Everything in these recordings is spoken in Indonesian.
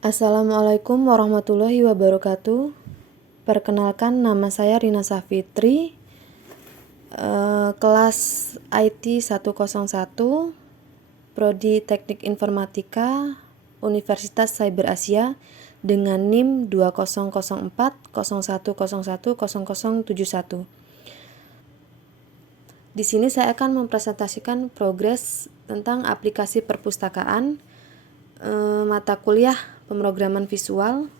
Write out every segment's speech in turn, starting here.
Assalamualaikum warahmatullahi wabarakatuh. Perkenalkan, nama saya Rina Safitri, kelas IT 101, Prodi Teknik Informatika, Universitas Cyber Asia dengan NIM 200401010071. Di sini saya akan mempresentasikan progres tentang aplikasi perpustakaan, mata kuliah pemrograman visual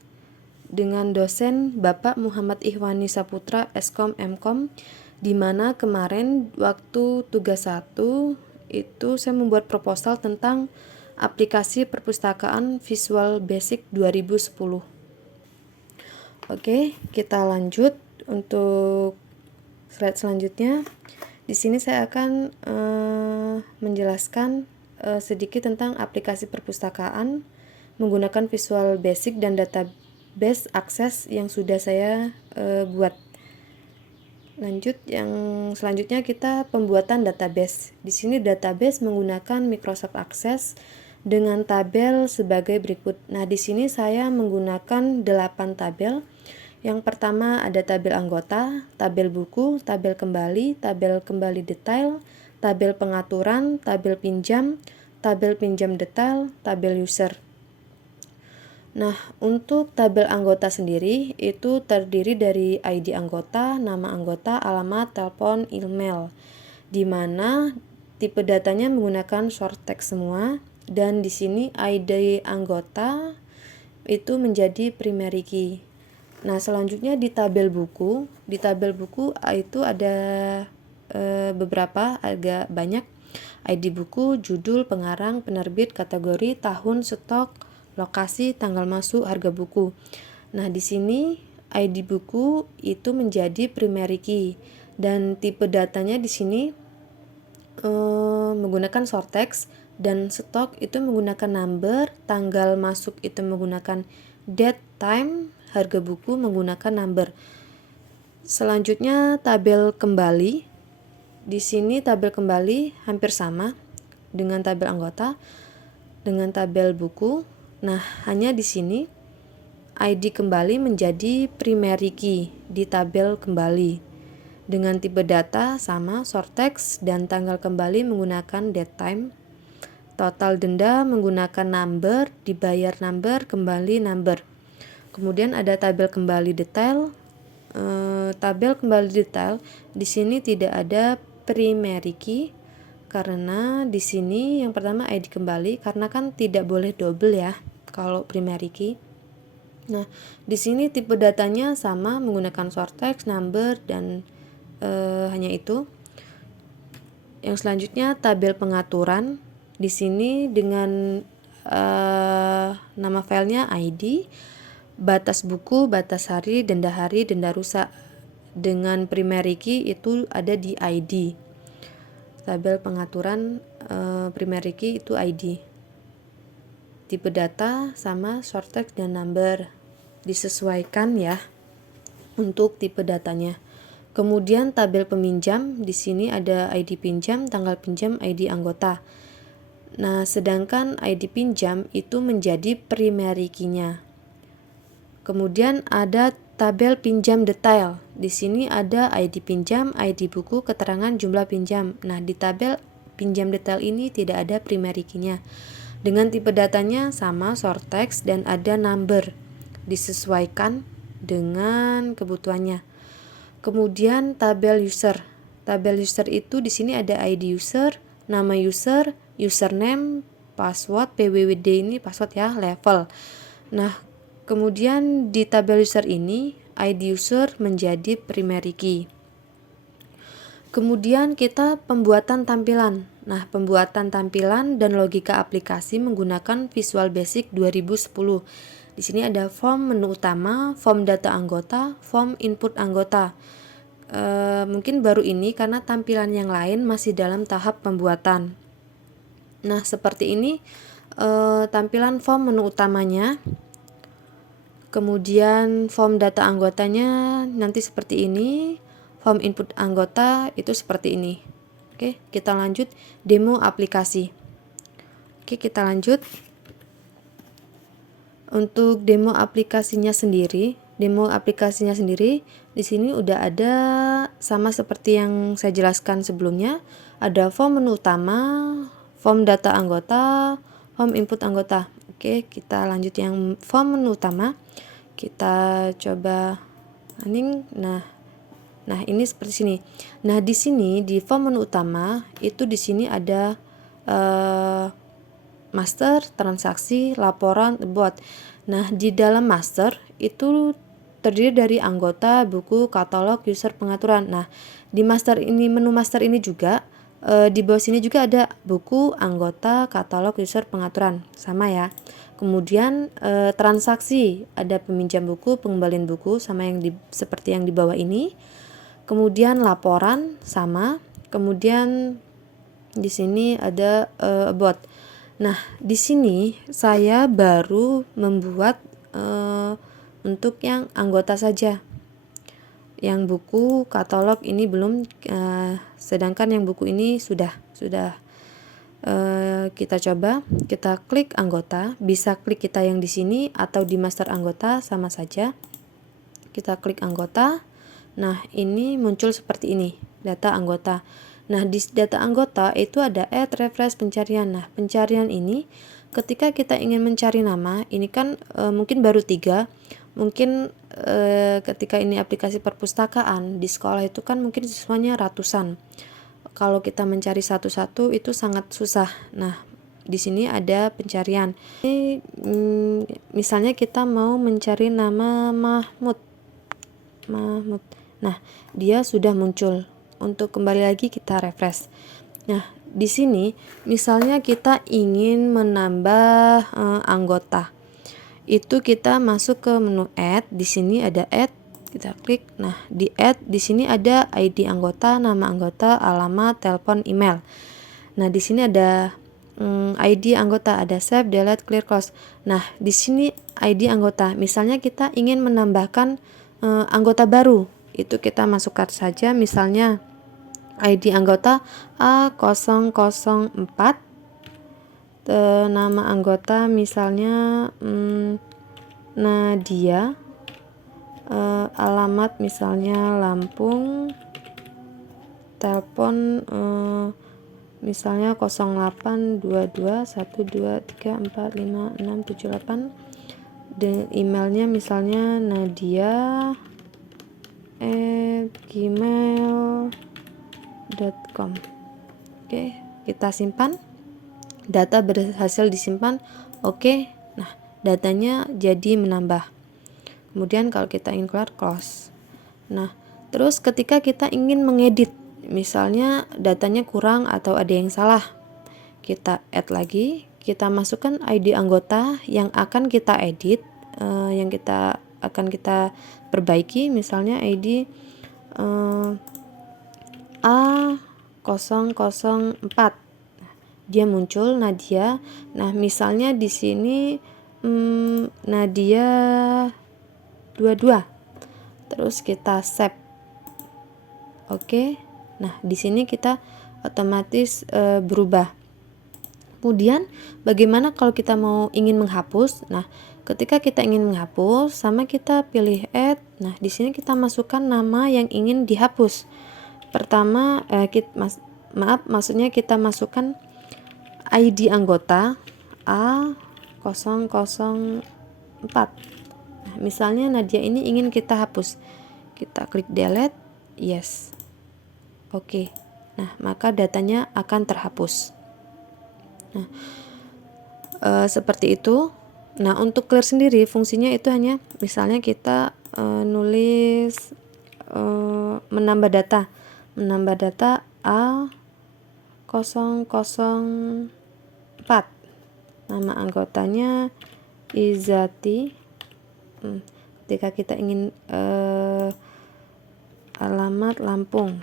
dengan dosen Bapak Muhammad Ihwani Saputra Eskom Mkom, di mana kemarin waktu tugas 1 itu saya membuat proposal tentang aplikasi perpustakaan Visual Basic 2010. Oke, kita lanjut untuk slide selanjutnya. Di sini saya akan menjelaskan sedikit tentang aplikasi perpustakaan menggunakan Visual Basic dan database akses yang sudah saya buat. Lanjut, yang selanjutnya kita pembuatan database. Di sini database menggunakan Microsoft Access dengan tabel sebagai berikut. Nah, di sini saya menggunakan 8 tabel. Yang pertama ada tabel anggota, tabel buku, tabel kembali detail, tabel pengaturan, tabel pinjam detail, tabel user. Nah, untuk tabel anggota sendiri itu terdiri dari ID anggota, nama anggota, alamat, telepon, email, di mana tipe datanya menggunakan short text semua, dan di sini ID anggota itu menjadi primary key. Nah, selanjutnya di tabel buku itu ada beberapa, agak banyak ID buku, judul, pengarang, penerbit, kategori, tahun, stok, lokasi, tanggal masuk, harga buku. Nah, di sini ID buku itu menjadi primary key dan tipe datanya di sini menggunakan short text, dan stok itu menggunakan number, tanggal masuk itu menggunakan date, time, harga buku menggunakan number. Selanjutnya tabel kembali. Di sini tabel kembali hampir sama dengan tabel anggota, dengan tabel buku. Nah, hanya di sini ID kembali menjadi primary key di tabel kembali. Dengan tipe data sama short text dan tanggal kembali menggunakan date, time. Total denda menggunakan number, dibayar number, kembali number. Kemudian ada tabel kembali detail. Tabel kembali detail di sini tidak ada primary key karena di sini yang pertama ID kembali, karena kan tidak boleh double ya kalau primary key. Nah, di sini tipe datanya sama menggunakan short text, number, dan hanya itu. Yang selanjutnya tabel pengaturan. Di sini dengan nama filenya ID, batas buku, batas hari, denda rusak. Dengan primary key itu ada di ID. Tabel pengaturan primary key itu ID. Tipe data sama short text dan number. Disesuaikan ya untuk tipe datanya. Kemudian tabel peminjam, di sini ada ID pinjam, tanggal pinjam, ID anggota. Nah, sedangkan ID pinjam itu menjadi primary key-nya. Kemudian ada tabel pinjam detail. Di sini ada ID pinjam, ID buku, keterangan jumlah pinjam. Nah, di tabel pinjam detail ini tidak ada primary key-nya. Dengan tipe datanya sama short text dan ada number. Disesuaikan dengan kebutuhannya. Kemudian tabel user. Tabel user itu di sini ada ID user, nama user, username, password, PWWD ini password ya, level. Nah, kemudian di tabel user ini ID user menjadi primary key. Kemudian kita pembuatan tampilan. Nah, pembuatan tampilan dan logika aplikasi menggunakan Visual Basic 2010. Di sini ada form menu utama, form data anggota, form input anggota. Mungkin baru ini karena tampilan yang lain masih dalam tahap pembuatan. Nah, seperti ini tampilan form menu utamanya. Kemudian form data anggotanya nanti seperti ini. Form input anggota itu seperti ini. Oke, kita lanjut demo aplikasi. Oke, kita lanjut. Untuk demo aplikasinya sendiri, di sini udah ada sama seperti yang saya jelaskan sebelumnya. Ada form menu utama, form data anggota, form input anggota. Oke, kita lanjut yang form menu utama. Kita coba running. Nah, ini seperti sini. Nah, di sini di form menu utama itu di sini ada master, transaksi, laporan, bot. Nah, di dalam master itu terdiri dari anggota, buku, katalog, user, pengaturan. Nah, di master ini, menu master ini juga di bawah sini juga ada buku, anggota, katalog, user, pengaturan. Sama ya. Kemudian transaksi, ada peminjam buku, pengembalian buku, sama yang seperti yang di bawah ini. Kemudian laporan sama. Kemudian di sini ada about. Nah, di sini saya baru membuat untuk yang anggota saja. Yang buku katalog ini belum, sedangkan yang buku ini sudah. Kita coba, kita klik anggota, bisa klik kita yang di sini atau di master anggota sama saja. Kita klik anggota. Nah, ini muncul seperti ini, data anggota. Nah, di data anggota itu ada add, refresh, pencarian. Nah, pencarian ini ketika kita ingin mencari nama, ini kan mungkin baru 3. Mungkin ketika ini aplikasi perpustakaan di sekolah itu kan mungkin siswanya ratusan. Kalau kita mencari satu-satu itu sangat susah. Nah, di sini ada pencarian. Ini misalnya kita mau mencari nama Mahmud. Nah, dia sudah muncul. Untuk kembali lagi kita refresh. Nah, di sini misalnya kita ingin menambah anggota. Itu kita masuk ke menu add. Di sini ada add, kita klik. Nah, di add di sini ada ID anggota, nama anggota, alamat, telepon, email. Nah, di sini ada ID anggota, ada save, delete, clear, close. Nah, di sini ID anggota. Misalnya kita ingin menambahkan anggota baru, itu kita masukkan saja misalnya ID anggota A004, nama anggota misalnya Nadia, alamat misalnya Lampung, telepon misalnya 082212345678, dan emailnya misalnya nadia@gmail.com. Oke, kita simpan. Data berhasil disimpan. Oke. Nah, datanya jadi menambah. Kemudian kalau kita ingin keluar, close. Nah, terus ketika kita ingin mengedit, misalnya datanya kurang atau ada yang salah, kita add lagi, kita masukkan ID anggota yang akan kita edit, yang kita akan kita perbaiki, misalnya ID A004. Dia muncul Nadia. Nah, misalnya di sini Nadia 22. Terus kita save. Oke. Nah, di sini kita otomatis berubah. Kemudian bagaimana kalau kita ingin menghapus? Nah, ketika kita ingin menghapus, sama kita pilih add. Nah, di sini kita masukkan nama yang ingin dihapus. Pertama, maksudnya kita masukkan ID anggota A004. Nah, misalnya Nadia ini ingin kita hapus. Kita klik delete, yes. Oke. Nah, maka datanya akan terhapus. Nah, seperti itu. Nah, untuk clear sendiri fungsinya itu hanya misalnya kita nulis menambah data A004. Nama anggotanya Izati. Ketika kita ingin alamat Lampung.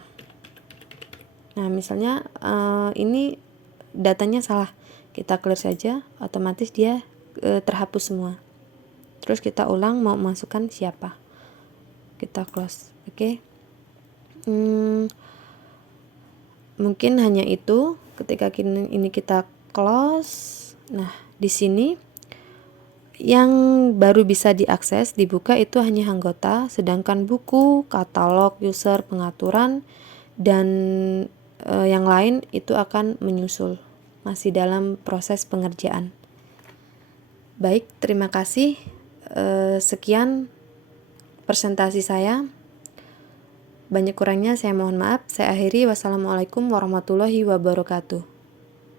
Nah, misalnya ini datanya salah, kita clear saja, otomatis dia terhapus semua. Terus kita ulang mau masukkan siapa, kita close. Oke. Mungkin hanya itu. Ketika ini kita close. Nah, di sini Yang baru bisa diakses, dibuka itu hanya anggota, sedangkan buku, katalog, user, pengaturan, dan yang lain itu akan menyusul, masih dalam proses pengerjaan. Baik, terima kasih. Sekian presentasi saya. Banyak kurangnya saya mohon maaf. Saya akhiri. Wassalamualaikum warahmatullahi wabarakatuh.